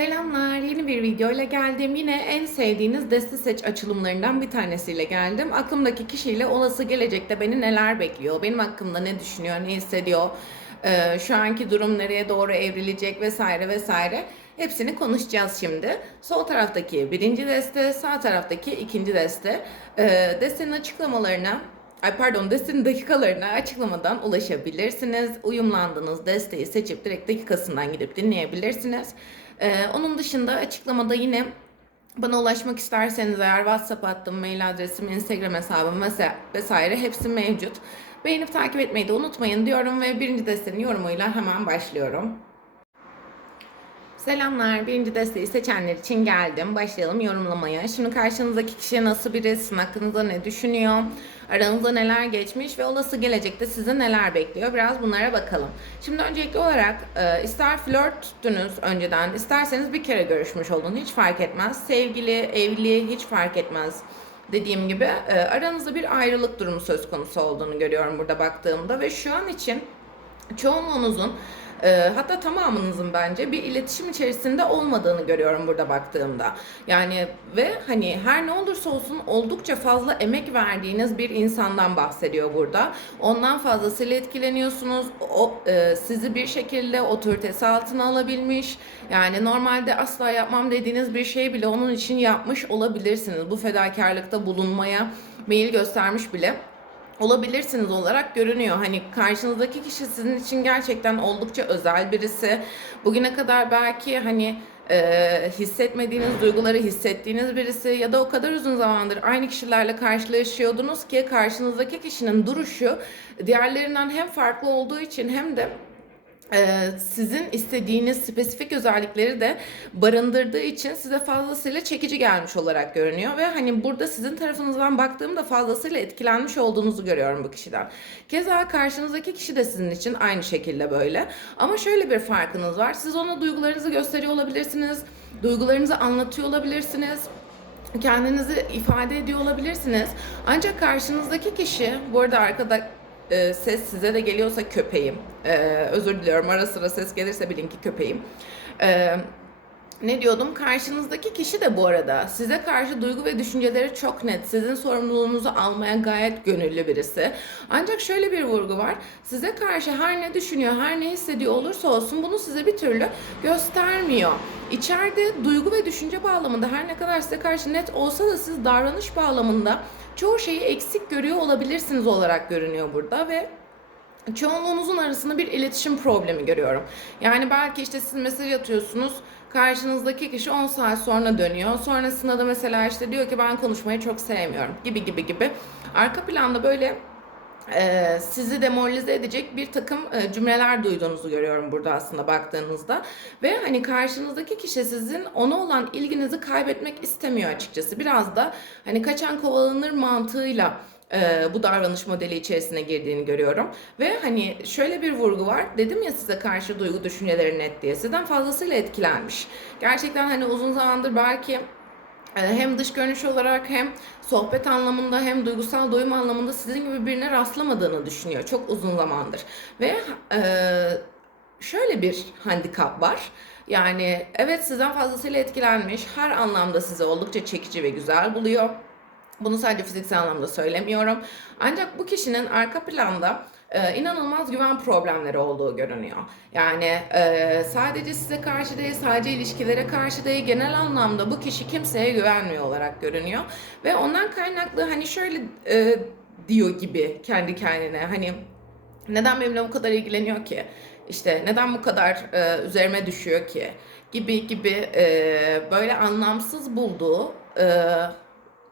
Selamlar, yeni bir video ile geldim. Yine en sevdiğiniz deste seç açılımlarından bir tanesiyle geldim. Aklımdaki kişiyle olası gelecekte beni neler bekliyor, benim hakkımda ne düşünüyor, ne hissediyor, ee, şu anki durum nereye doğru evrilecek vesaire vesaire. Hepsini konuşacağız şimdi. Sol taraftaki birinci deste, sağ taraftaki ikinci deste. Ee, destenin açıklamalarına Ay pardon destenin dakikalarına açıklamadan ulaşabilirsiniz. Uyumlandığınız desteği seçip direkt dakikasından gidip dinleyebilirsiniz. Ee, onun dışında açıklamada yine bana ulaşmak isterseniz eğer WhatsApp hattım, mail adresim, Instagram hesabım vesa- vesaire hepsi mevcut. Beğenip takip etmeyi de unutmayın diyorum ve birinci destenin yorumuyla hemen başlıyorum. Selamlar. Birinci desteği seçenler için geldim. Başlayalım yorumlamaya. Şimdi karşınızdaki kişi nasıl biri, sizin hakkınızda ne düşünüyor, aranızda neler geçmiş ve olası gelecekte sizi neler bekliyor? Biraz bunlara bakalım. Şimdi öncelikli olarak e, ister flörttünüz önceden, isterseniz bir kere görüşmüş olun. Hiç fark etmez. Sevgili, evli hiç fark etmez dediğim gibi e, aranızda bir ayrılık durumu söz konusu olduğunu görüyorum burada baktığımda ve şu an için çoğunluğunuzun e, hatta tamamınızın bence bir iletişim içerisinde olmadığını görüyorum burada baktığımda. Yani ve hani her ne olursa olsun oldukça fazla emek verdiğiniz bir insandan bahsediyor burada. Ondan fazlasıyla etkileniyorsunuz. O e, sizi bir şekilde otoritesi altına alabilmiş. Yani normalde asla yapmam dediğiniz bir şey bile onun için yapmış olabilirsiniz. Bu fedakarlıkta bulunmaya meyil göstermiş bile olabilirsiniz olarak görünüyor. Hani karşınızdaki kişi sizin için gerçekten oldukça özel birisi. Bugüne kadar belki hani e, hissetmediğiniz duyguları hissettiğiniz birisi ya da o kadar uzun zamandır aynı kişilerle karşılaşıyordunuz ki karşınızdaki kişinin duruşu diğerlerinden hem farklı olduğu için hem de sizin istediğiniz spesifik özellikleri de barındırdığı için size fazlasıyla çekici gelmiş olarak görünüyor ve hani burada sizin tarafınızdan baktığımda fazlasıyla etkilenmiş olduğunuzu görüyorum bu kişiden. Keza karşınızdaki kişi de sizin için aynı şekilde böyle. Ama şöyle bir farkınız var. Siz ona duygularınızı gösteriyor olabilirsiniz. Duygularınızı anlatıyor olabilirsiniz kendinizi ifade ediyor olabilirsiniz. Ancak karşınızdaki kişi, bu arada arkada e, ses size de geliyorsa köpeğim. E, özür diliyorum ara sıra ses gelirse bilin ki köpeğim. E, ne diyordum? Karşınızdaki kişi de bu arada size karşı duygu ve düşünceleri çok net. Sizin sorumluluğunuzu almaya gayet gönüllü birisi. Ancak şöyle bir vurgu var. Size karşı her ne düşünüyor, her ne hissediyor olursa olsun bunu size bir türlü göstermiyor. İçeride duygu ve düşünce bağlamında her ne kadar size karşı net olsa da siz davranış bağlamında çoğu şeyi eksik görüyor olabilirsiniz olarak görünüyor burada ve çoğunluğunuzun arasında bir iletişim problemi görüyorum. Yani belki işte siz mesaj atıyorsunuz, karşınızdaki kişi 10 saat sonra dönüyor. Sonrasında da mesela işte diyor ki ben konuşmayı çok sevmiyorum gibi gibi gibi. Arka planda böyle e, sizi demoralize edecek bir takım e, cümleler duyduğunuzu görüyorum burada aslında baktığınızda. Ve hani karşınızdaki kişi sizin ona olan ilginizi kaybetmek istemiyor açıkçası. Biraz da hani kaçan kovalanır mantığıyla e, bu davranış modeli içerisine girdiğini görüyorum. Ve hani şöyle bir vurgu var. Dedim ya size karşı duygu düşünceleri net diye. Sizden fazlasıyla etkilenmiş. Gerçekten hani uzun zamandır belki e, hem dış görünüş olarak hem sohbet anlamında hem duygusal doyum anlamında sizin gibi birine rastlamadığını düşünüyor çok uzun zamandır. Ve e, şöyle bir handikap var. Yani evet sizden fazlasıyla etkilenmiş, her anlamda sizi oldukça çekici ve güzel buluyor. Bunu sadece fiziksel anlamda söylemiyorum. Ancak bu kişinin arka planda e, inanılmaz güven problemleri olduğu görünüyor. Yani e, sadece size karşı değil, sadece ilişkilere karşı değil, genel anlamda bu kişi kimseye güvenmiyor olarak görünüyor. Ve ondan kaynaklı hani şöyle e, diyor gibi kendi kendine hani neden benimle bu kadar ilgileniyor ki? İşte neden bu kadar e, üzerime düşüyor ki? Gibi gibi e, böyle anlamsız bulduğu e,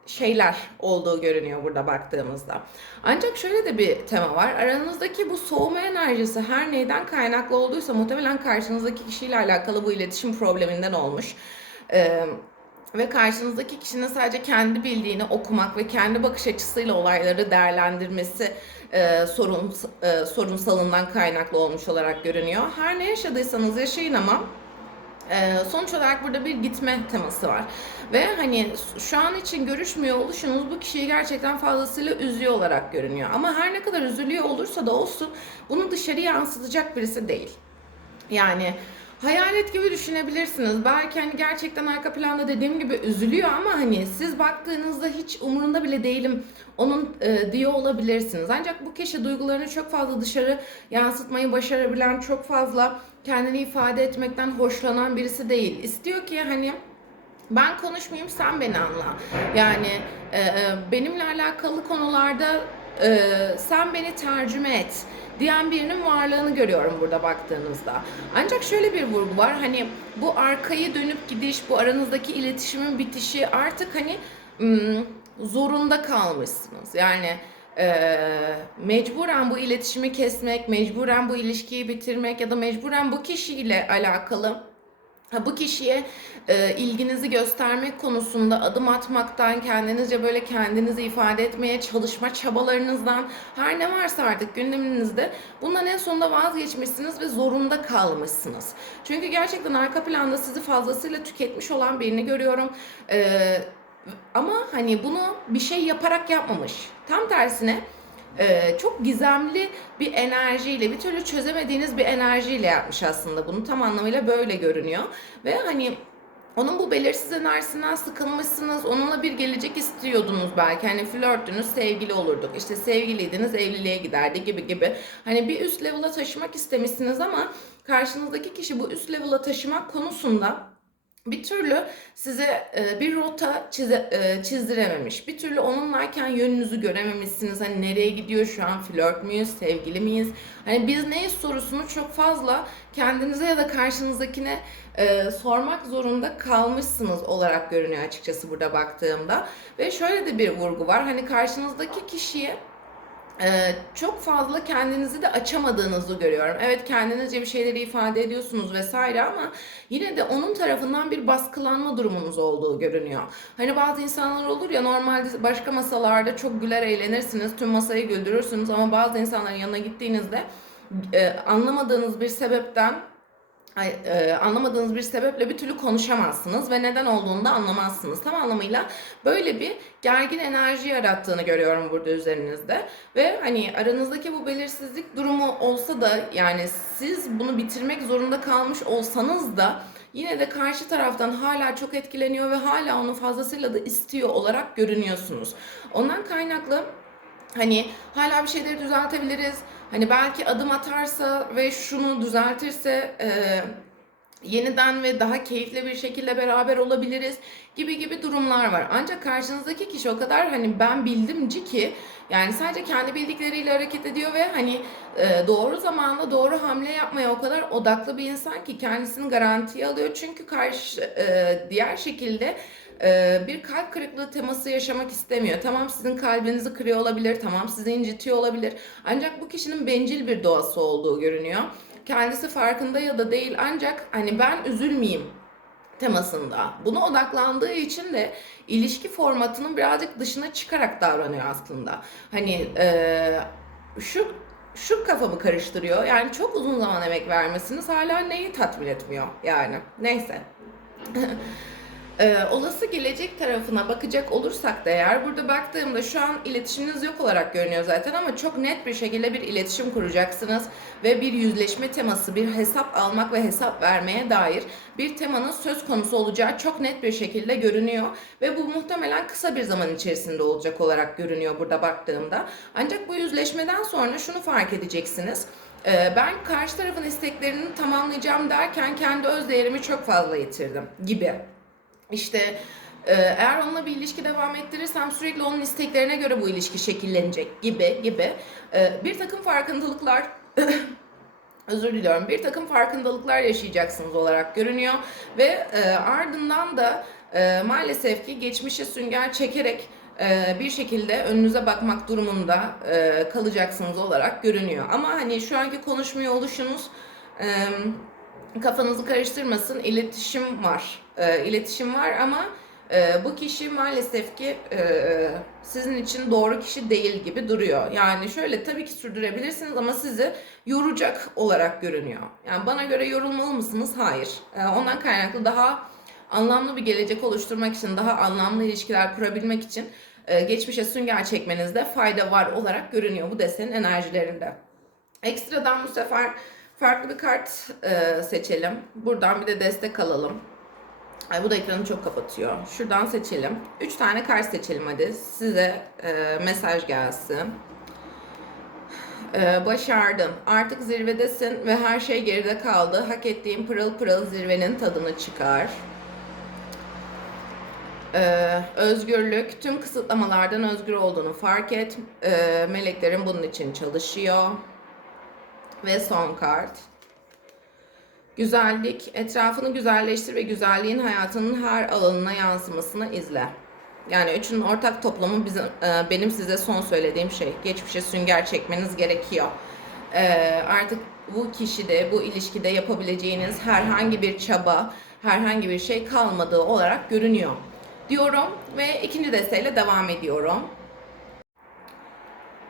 şeyler olduğu görünüyor burada baktığımızda. Ancak şöyle de bir tema var. Aranızdaki bu soğuma enerjisi her neyden kaynaklı olduysa muhtemelen karşınızdaki kişiyle alakalı bu iletişim probleminden olmuş. Ee, ve karşınızdaki kişinin sadece kendi bildiğini okumak ve kendi bakış açısıyla olayları değerlendirmesi e, sorun e, sorunsalından kaynaklı olmuş olarak görünüyor. Her ne yaşadıysanız yaşayın ama ee, sonuç olarak burada bir gitme teması var. Ve hani şu an için görüşmüyor oluşunuz bu kişiyi gerçekten fazlasıyla üzüyor olarak görünüyor. Ama her ne kadar üzülüyor olursa da olsun bunu dışarı yansıtacak birisi değil. Yani Hayalet gibi düşünebilirsiniz. Belki hani gerçekten arka planda dediğim gibi üzülüyor ama hani siz baktığınızda hiç umurunda bile değilim onun e, diyor olabilirsiniz. Ancak bu kişi duygularını çok fazla dışarı yansıtmayı başarabilen, çok fazla kendini ifade etmekten hoşlanan birisi değil. İstiyor ki hani ben konuşmayayım sen beni anla. Yani e, e, benimle alakalı konularda e, sen beni tercüme et diyen birinin varlığını görüyorum burada baktığınızda. Ancak şöyle bir vurgu var. Hani bu arkayı dönüp gidiş, bu aranızdaki iletişimin bitişi artık hani hmm, zorunda kalmışsınız. Yani e, mecburen bu iletişimi kesmek, mecburen bu ilişkiyi bitirmek ya da mecburen bu kişiyle alakalı bu kişiye e, ilginizi göstermek konusunda adım atmaktan, kendinizce böyle kendinizi ifade etmeye çalışma çabalarınızdan her ne varsa artık gündeminizde bundan en sonunda vazgeçmişsiniz ve zorunda kalmışsınız. Çünkü gerçekten arka planda sizi fazlasıyla tüketmiş olan birini görüyorum. E, ama hani bunu bir şey yaparak yapmamış. Tam tersine ee, çok gizemli bir enerjiyle, bir türlü çözemediğiniz bir enerjiyle yapmış aslında bunu. Tam anlamıyla böyle görünüyor. Ve hani onun bu belirsiz enerjisinden sıkılmışsınız. Onunla bir gelecek istiyordunuz belki. Hani flörtünüz, sevgili olurduk. İşte sevgiliydiniz, evliliğe giderdi gibi gibi. Hani bir üst level'a taşımak istemişsiniz ama karşınızdaki kişi bu üst level'a taşımak konusunda bir türlü size e, bir rota çize, e, çizdirememiş. Bir türlü onunlayken yönünüzü görememişsiniz. Hani nereye gidiyor şu an flört müyüz, sevgili miyiz? Hani biz neyiz sorusunu çok fazla kendinize ya da karşınızdakine e, sormak zorunda kalmışsınız olarak görünüyor açıkçası burada baktığımda. Ve şöyle de bir vurgu var. Hani karşınızdaki kişiye çok fazla kendinizi de açamadığınızı görüyorum. Evet kendinizce bir şeyleri ifade ediyorsunuz vesaire ama yine de onun tarafından bir baskılanma durumunuz olduğu görünüyor. Hani bazı insanlar olur ya normalde başka masalarda çok güler eğlenirsiniz, tüm masayı güldürürsünüz ama bazı insanların yanına gittiğinizde anlamadığınız bir sebepten e, anlamadığınız bir sebeple bir türlü konuşamazsınız ve neden olduğunu da anlamazsınız. Tam anlamıyla böyle bir gergin enerji yarattığını görüyorum burada üzerinizde. Ve hani aranızdaki bu belirsizlik durumu olsa da yani siz bunu bitirmek zorunda kalmış olsanız da yine de karşı taraftan hala çok etkileniyor ve hala onu fazlasıyla da istiyor olarak görünüyorsunuz. Ondan kaynaklı Hani hala bir şeyleri düzeltebiliriz. Hani belki adım atarsa ve şunu düzeltirse e, yeniden ve daha keyifli bir şekilde beraber olabiliriz gibi gibi durumlar var. Ancak karşınızdaki kişi o kadar hani ben bildimci ki yani sadece kendi bildikleriyle hareket ediyor ve hani e, doğru zamanda doğru hamle yapmaya o kadar odaklı bir insan ki kendisini garantiye alıyor. Çünkü karşı e, diğer şekilde e, bir kalp kırıklığı teması yaşamak istemiyor. Tamam sizin kalbinizi kırıyor olabilir, tamam sizi incitiyor olabilir. Ancak bu kişinin bencil bir doğası olduğu görünüyor. Kendisi farkında ya da değil ancak hani ben üzülmeyeyim temasında. Buna odaklandığı için de ilişki formatının birazcık dışına çıkarak davranıyor aslında. Hani e, şu şu kafamı karıştırıyor. Yani çok uzun zaman emek vermesiniz hala neyi tatmin etmiyor yani. Neyse. Ee, olası gelecek tarafına bakacak olursak da eğer burada baktığımda şu an iletişiminiz yok olarak görünüyor zaten ama çok net bir şekilde bir iletişim kuracaksınız ve bir yüzleşme teması, bir hesap almak ve hesap vermeye dair bir temanın söz konusu olacağı çok net bir şekilde görünüyor ve bu muhtemelen kısa bir zaman içerisinde olacak olarak görünüyor burada baktığımda. Ancak bu yüzleşmeden sonra şunu fark edeceksiniz. Ee, ben karşı tarafın isteklerini tamamlayacağım derken kendi öz değerimi çok fazla yitirdim gibi. İşte e, eğer onunla bir ilişki devam ettirirsem sürekli onun isteklerine göre bu ilişki şekillenecek gibi gibi e, bir takım farkındalıklar özür diliyorum bir takım farkındalıklar yaşayacaksınız olarak görünüyor ve e, ardından da maalesef ki geçmişe sünger çekerek bir şekilde önünüze bakmak durumunda kalacaksınız olarak görünüyor. Ama hani şu anki konuşmuyor oluşunuz kafanızı karıştırmasın iletişim var. E, iletişim var ama e, bu kişi maalesef ki e, sizin için doğru kişi değil gibi duruyor. Yani şöyle tabii ki sürdürebilirsiniz ama sizi yoracak olarak görünüyor. Yani bana göre yorulmalı mısınız? Hayır. E, ondan kaynaklı daha anlamlı bir gelecek oluşturmak için, daha anlamlı ilişkiler kurabilmek için e, geçmişe sünger çekmenizde fayda var olarak görünüyor bu desenin enerjilerinde. Ekstradan bu sefer Farklı bir kart e, seçelim. Buradan bir de destek alalım. Ay bu da ekranı çok kapatıyor. Şuradan seçelim. 3 tane kart seçelim hadi. Size e, mesaj gelsin. E, başardın. Artık zirvedesin ve her şey geride kaldı. Hak ettiğin pırıl pırıl zirvenin tadını çıkar. Ee, özgürlük, tüm kısıtlamalardan özgür olduğunu fark et. Ee, meleklerin bunun için çalışıyor. Ve son kart. Güzellik, etrafını güzelleştir ve güzelliğin hayatının her alanına yansımasını izle. Yani üçünün ortak toplamı bizim, e, benim size son söylediğim şey. Geçmişe sünger çekmeniz gerekiyor. Ee, artık bu kişide, bu ilişkide yapabileceğiniz herhangi bir çaba, herhangi bir şey kalmadığı olarak görünüyor diyorum ve ikinci desteğiyle devam ediyorum.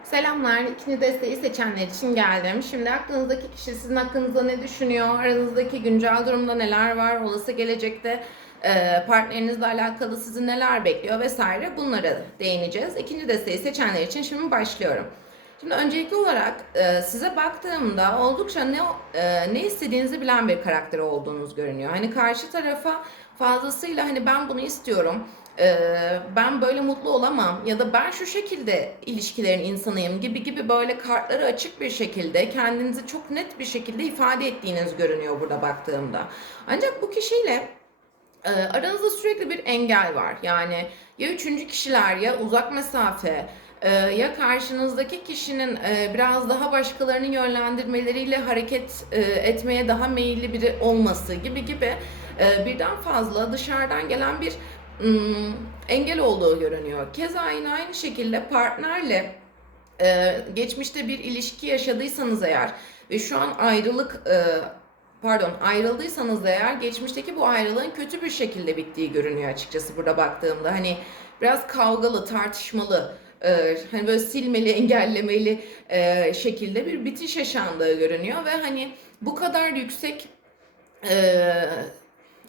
Selamlar. İkinci desteği seçenler için geldim. Şimdi aklınızdaki kişi sizin hakkınızda ne düşünüyor? Aranızdaki güncel durumda neler var? Olası gelecekte e, partnerinizle alakalı sizi neler bekliyor vesaire bunlara değineceğiz. İkinci desteği seçenler için şimdi başlıyorum. Şimdi öncelikli olarak e, size baktığımda oldukça ne e, ne istediğinizi bilen bir karakter olduğunuz görünüyor. Hani karşı tarafa fazlasıyla hani ben bunu istiyorum. E, ben böyle mutlu olamam ya da ben şu şekilde ilişkilerin insanıyım gibi gibi böyle kartları açık bir şekilde kendinizi çok net bir şekilde ifade ettiğiniz görünüyor burada baktığımda. Ancak bu kişiyle e, aranızda sürekli bir engel var. Yani ya üçüncü kişiler ya uzak mesafe e, ya karşınızdaki kişinin e, biraz daha başkalarının yönlendirmeleriyle hareket etmeye daha meyilli biri olması gibi gibi birden fazla dışarıdan gelen bir engel olduğu görünüyor. Keza yine aynı şekilde partnerle e, geçmişte bir ilişki yaşadıysanız eğer ve şu an ayrılık e, pardon ayrıldıysanız eğer geçmişteki bu ayrılığın kötü bir şekilde bittiği görünüyor açıkçası burada baktığımda. Hani biraz kavgalı, tartışmalı, e, hani böyle silmeli, engellemeli şekilde bir bitiş yaşandığı görünüyor ve hani bu kadar yüksek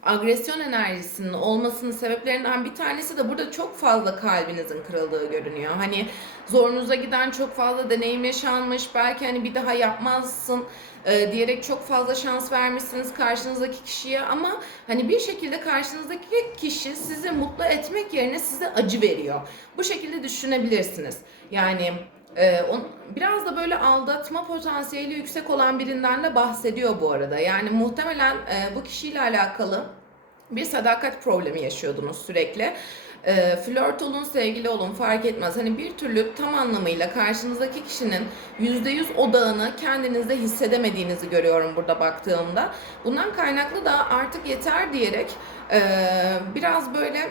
agresyon enerjisinin olmasının sebeplerinden bir tanesi de burada çok fazla kalbinizin kırıldığı görünüyor. Hani zorunuza giden çok fazla deneyim yaşanmış. Belki hani bir daha yapmazsın e, diyerek çok fazla şans vermişsiniz karşınızdaki kişiye ama hani bir şekilde karşınızdaki kişi sizi mutlu etmek yerine size acı veriyor. Bu şekilde düşünebilirsiniz. Yani ee, on, biraz da böyle aldatma potansiyeli yüksek olan birinden de bahsediyor bu arada. Yani muhtemelen e, bu kişiyle alakalı bir sadakat problemi yaşıyordunuz sürekli. E, flört olun, sevgili olun fark etmez. Hani bir türlü tam anlamıyla karşınızdaki kişinin %100 odağını kendinizde hissedemediğinizi görüyorum burada baktığımda. Bundan kaynaklı da artık yeter diyerek e, biraz böyle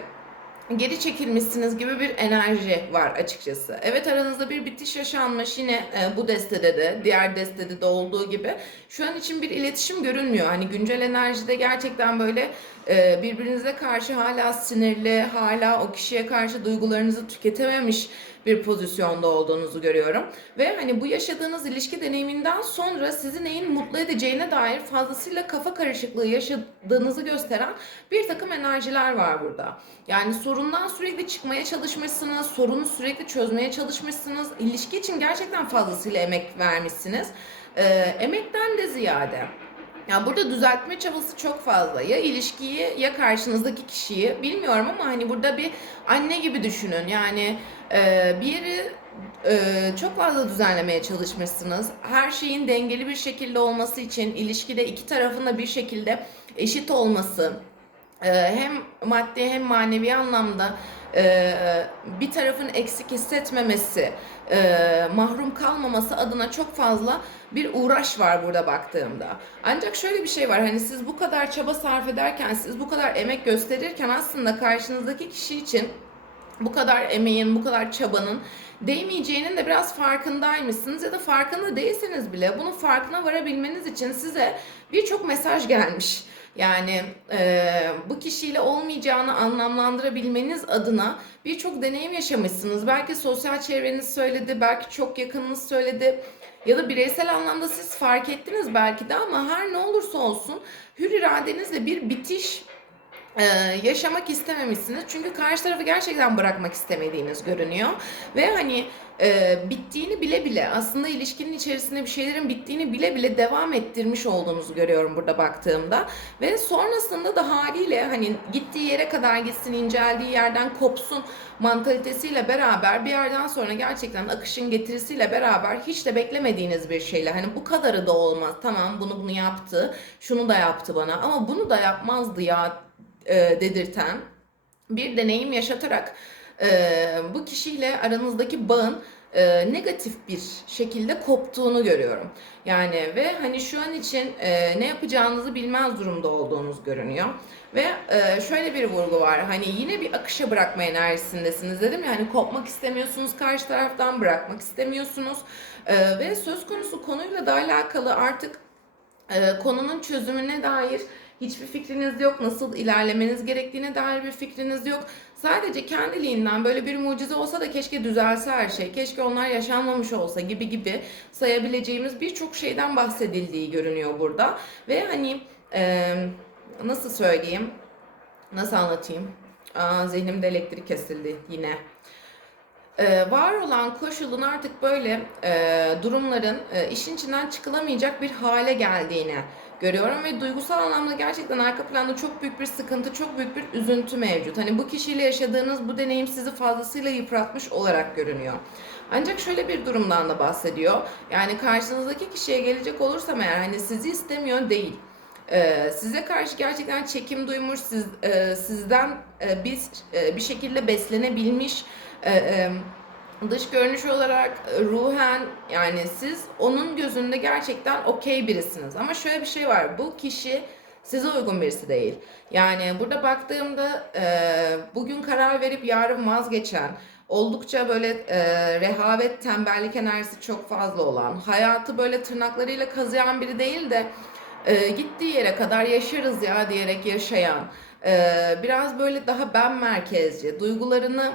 geri çekilmişsiniz gibi bir enerji var açıkçası. Evet aranızda bir bitiş yaşanmış yine e, bu destede de diğer destede de olduğu gibi şu an için bir iletişim görünmüyor. Hani güncel enerjide gerçekten böyle e, birbirinize karşı hala sinirli, hala o kişiye karşı duygularınızı tüketememiş bir pozisyonda olduğunuzu görüyorum. Ve hani bu yaşadığınız ilişki deneyiminden sonra sizi neyin mutlu edeceğine dair fazlasıyla kafa karışıklığı yaşadığınızı gösteren bir takım enerjiler var burada. Yani sorundan sürekli çıkmaya çalışmışsınız, sorunu sürekli çözmeye çalışmışsınız. İlişki için gerçekten fazlasıyla emek vermişsiniz. Ee, emekten de ziyade yani burada düzeltme çabası çok fazla. Ya ilişkiyi ya karşınızdaki kişiyi bilmiyorum ama hani burada bir anne gibi düşünün. Yani e, bir yeri e, çok fazla düzenlemeye çalışmışsınız. Her şeyin dengeli bir şekilde olması için ilişkide iki tarafın da bir şekilde eşit olması, e, hem maddi hem manevi anlamda e, bir tarafın eksik hissetmemesi, e, mahrum kalmaması adına çok fazla bir uğraş var burada baktığımda. Ancak şöyle bir şey var hani siz bu kadar çaba sarf ederken, siz bu kadar emek gösterirken aslında karşınızdaki kişi için bu kadar emeğin, bu kadar çabanın değmeyeceğinin de biraz farkındaymışsınız ya da farkında değilseniz bile bunun farkına varabilmeniz için size birçok mesaj gelmiş. Yani e, bu kişiyle olmayacağını anlamlandırabilmeniz adına birçok deneyim yaşamışsınız. Belki sosyal çevreniz söyledi, belki çok yakınınız söyledi. Ya da bireysel anlamda siz fark ettiniz belki de ama her ne olursa olsun hür iradenizle bir bitiş Ee, yaşamak istememişsiniz. Çünkü karşı tarafı gerçekten bırakmak istemediğiniz görünüyor. Ve hani e, bittiğini bile bile aslında ilişkinin içerisinde bir şeylerin bittiğini bile bile devam ettirmiş olduğunuzu görüyorum burada baktığımda. Ve sonrasında da haliyle hani gittiği yere kadar gitsin, inceldiği yerden kopsun mantalitesiyle beraber bir yerden sonra gerçekten akışın getirisiyle beraber hiç de beklemediğiniz bir şeyle hani bu kadarı da olmaz. Tamam bunu bunu yaptı, şunu da yaptı bana ama bunu da yapmazdı ya e, dedirten bir deneyim yaşatarak e, bu kişiyle aranızdaki bağın e, negatif bir şekilde koptuğunu görüyorum. Yani ve hani şu an için e, ne yapacağınızı bilmez durumda olduğunuz görünüyor. Ve e, şöyle bir vurgu var. Hani yine bir akışa bırakma enerjisindesiniz dedim ya. Hani kopmak istemiyorsunuz, karşı taraftan bırakmak istemiyorsunuz. E, ve söz konusu konuyla da alakalı artık e, konunun çözümüne dair hiçbir fikriniz yok. Nasıl ilerlemeniz gerektiğine dair bir fikriniz yok. Sadece kendiliğinden böyle bir mucize olsa da keşke düzelse her şey. Keşke onlar yaşanmamış olsa gibi gibi sayabileceğimiz birçok şeyden bahsedildiği görünüyor burada. Ve hani e, nasıl söyleyeyim? Nasıl anlatayım? Aa, zihnimde elektrik kesildi yine. Ee, var olan koşulun artık böyle e, durumların e, işin içinden çıkılamayacak bir hale geldiğini görüyorum ve duygusal anlamda gerçekten arka planda çok büyük bir sıkıntı, çok büyük bir üzüntü mevcut. Hani bu kişiyle yaşadığınız bu deneyim sizi fazlasıyla yıpratmış olarak görünüyor. Ancak şöyle bir durumdan da bahsediyor. Yani karşınızdaki kişiye gelecek olursam eğer hani sizi istemiyor değil. Ee, size karşı gerçekten çekim duymuş, siz, e, sizden e, bir, e, bir şekilde beslenebilmiş, e, e, dış görünüş olarak e, ruhen yani siz onun gözünde gerçekten okey birisiniz. Ama şöyle bir şey var, bu kişi size uygun birisi değil. Yani burada baktığımda e, bugün karar verip yarın vazgeçen, oldukça böyle e, rehavet, tembellik enerjisi çok fazla olan, hayatı böyle tırnaklarıyla kazıyan biri değil de e, gittiği yere kadar yaşarız ya diyerek yaşayan, e, biraz böyle daha ben merkezci, duygularını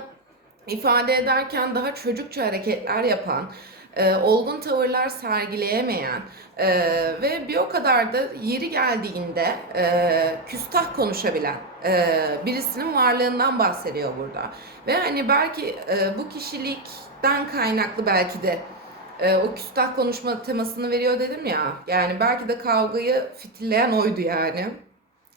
ifade ederken daha çocukça hareketler yapan, e, olgun tavırlar sergileyemeyen e, ve bir o kadar da yeri geldiğinde e, küstah konuşabilen e, birisinin varlığından bahsediyor burada. Ve hani belki e, bu kişilikten kaynaklı belki de e, o küstah konuşma temasını veriyor dedim ya. Yani belki de kavgayı fitilleyen oydu yani.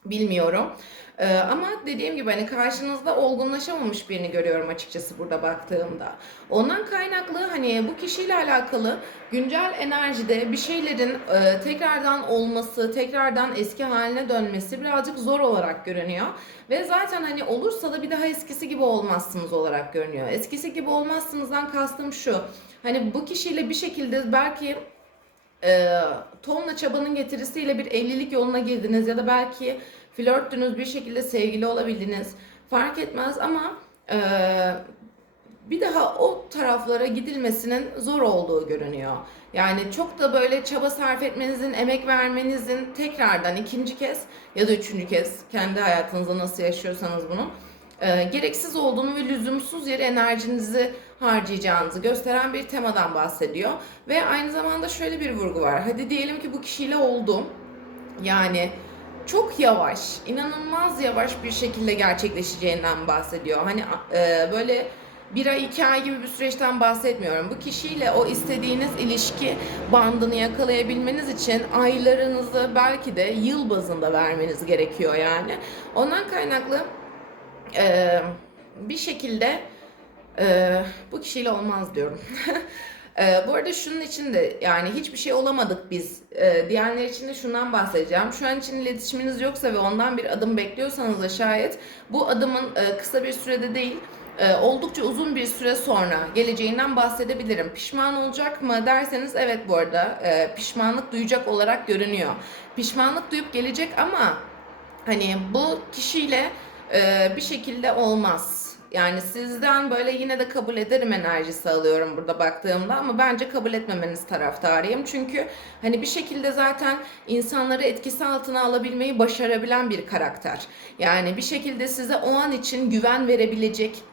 Bilmiyorum. Ee, ama dediğim gibi hani karşınızda olgunlaşamamış birini görüyorum açıkçası burada baktığımda. Ondan kaynaklı hani bu kişiyle alakalı güncel enerjide bir şeylerin e, tekrardan olması, tekrardan eski haline dönmesi birazcık zor olarak görünüyor. Ve zaten hani olursa da bir daha eskisi gibi olmazsınız olarak görünüyor. Eskisi gibi olmazsınızdan kastım şu. Hani bu kişiyle bir şekilde belki e, tonla çabanın getirisiyle bir evlilik yoluna girdiniz ya da belki flörttünüz bir şekilde sevgili olabildiniz fark etmez ama e, bir daha o taraflara gidilmesinin zor olduğu görünüyor. Yani çok da böyle çaba sarf etmenizin, emek vermenizin tekrardan ikinci kez ya da üçüncü kez kendi hayatınızda nasıl yaşıyorsanız bunu e, gereksiz olduğunu ve lüzumsuz yere enerjinizi harcayacağınızı gösteren bir temadan bahsediyor. Ve aynı zamanda şöyle bir vurgu var. Hadi diyelim ki bu kişiyle oldum. Yani çok yavaş, inanılmaz yavaş bir şekilde gerçekleşeceğinden bahsediyor. Hani e, böyle bir ay, iki ay gibi bir süreçten bahsetmiyorum. Bu kişiyle o istediğiniz ilişki bandını yakalayabilmeniz için aylarınızı belki de yıl bazında vermeniz gerekiyor yani. Ondan kaynaklı e, bir şekilde e, bu kişiyle olmaz diyorum. Ee, bu arada şunun için de yani hiçbir şey olamadık biz e, diyenler için de şundan bahsedeceğim. Şu an için iletişiminiz yoksa ve ondan bir adım bekliyorsanız da şayet bu adımın e, kısa bir sürede değil e, oldukça uzun bir süre sonra geleceğinden bahsedebilirim. Pişman olacak mı derseniz evet bu arada e, pişmanlık duyacak olarak görünüyor. Pişmanlık duyup gelecek ama hani bu kişiyle e, bir şekilde olmaz yani sizden böyle yine de kabul ederim enerjisi alıyorum burada baktığımda ama bence kabul etmemeniz taraftarıyım. Çünkü hani bir şekilde zaten insanları etkisi altına alabilmeyi başarabilen bir karakter. Yani bir şekilde size o an için güven verebilecek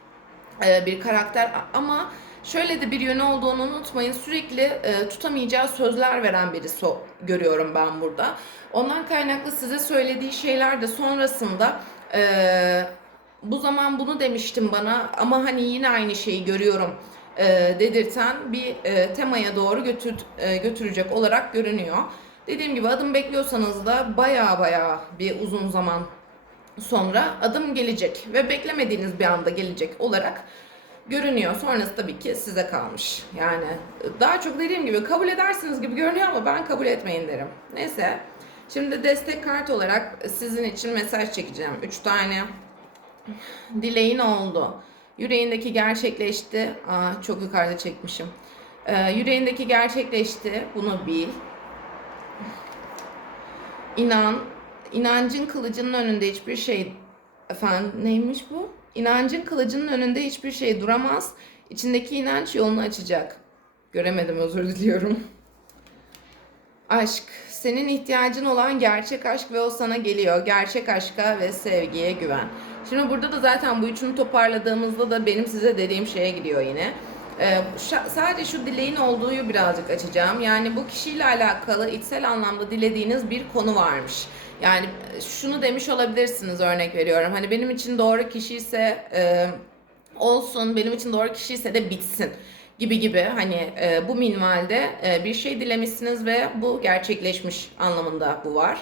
e, bir karakter ama Şöyle de bir yönü olduğunu unutmayın. Sürekli e, tutamayacağı sözler veren birisi görüyorum ben burada. Ondan kaynaklı size söylediği şeyler de sonrasında e, bu zaman bunu demiştim bana ama hani yine aynı şeyi görüyorum e, dedirten bir e, temaya doğru götür, e, götürecek olarak görünüyor. Dediğim gibi adım bekliyorsanız da baya baya bir uzun zaman sonra adım gelecek ve beklemediğiniz bir anda gelecek olarak görünüyor. Sonrası tabii ki size kalmış. Yani daha çok dediğim gibi kabul edersiniz gibi görünüyor ama ben kabul etmeyin derim. Neyse. Şimdi destek kart olarak sizin için mesaj çekeceğim. 3 tane dileğin oldu. Yüreğindeki gerçekleşti. Aa, çok yukarıda çekmişim. Ee, yüreğindeki gerçekleşti. Bunu bil. İnan. inancın kılıcının önünde hiçbir şey... Efendim neymiş bu? İnancın kılıcının önünde hiçbir şey duramaz. İçindeki inanç yolunu açacak. Göremedim özür diliyorum. Aşk. Senin ihtiyacın olan gerçek aşk ve o sana geliyor. Gerçek aşka ve sevgiye güven. Şimdi burada da zaten bu üçünü toparladığımızda da benim size dediğim şeye gidiyor yine. Ee, sadece şu dileğin olduğu birazcık açacağım. Yani bu kişiyle alakalı içsel anlamda dilediğiniz bir konu varmış. Yani e, şunu demiş olabilirsiniz örnek veriyorum. Hani benim için doğru kişi ise e, olsun, benim için doğru kişi ise de bitsin gibi gibi hani e, bu minvalde e, bir şey dilemişsiniz ve bu gerçekleşmiş anlamında bu var.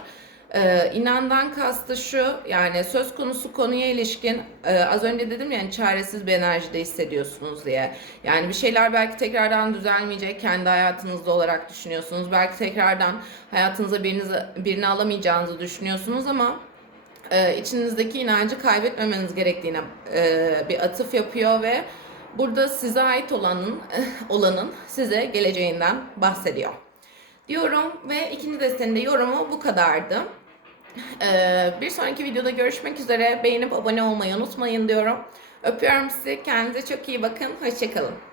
E, inandan kastı şu yani söz konusu konuya ilişkin e, az önce dedim yani çaresiz bir enerjide hissediyorsunuz diye. Yani bir şeyler belki tekrardan düzelmeyecek kendi hayatınızda olarak düşünüyorsunuz. Belki tekrardan hayatınıza birinizi, birini alamayacağınızı düşünüyorsunuz ama e, içinizdeki inancı kaybetmemeniz gerektiğine e, bir atıf yapıyor ve burada size ait olanın olanın size geleceğinden bahsediyor. Diyorum ve ikinci destenin de yorumu bu kadardı. E, bir sonraki videoda görüşmek üzere. Beğenip abone olmayı unutmayın diyorum. Öpüyorum sizi. Kendinize çok iyi bakın. Hoşçakalın.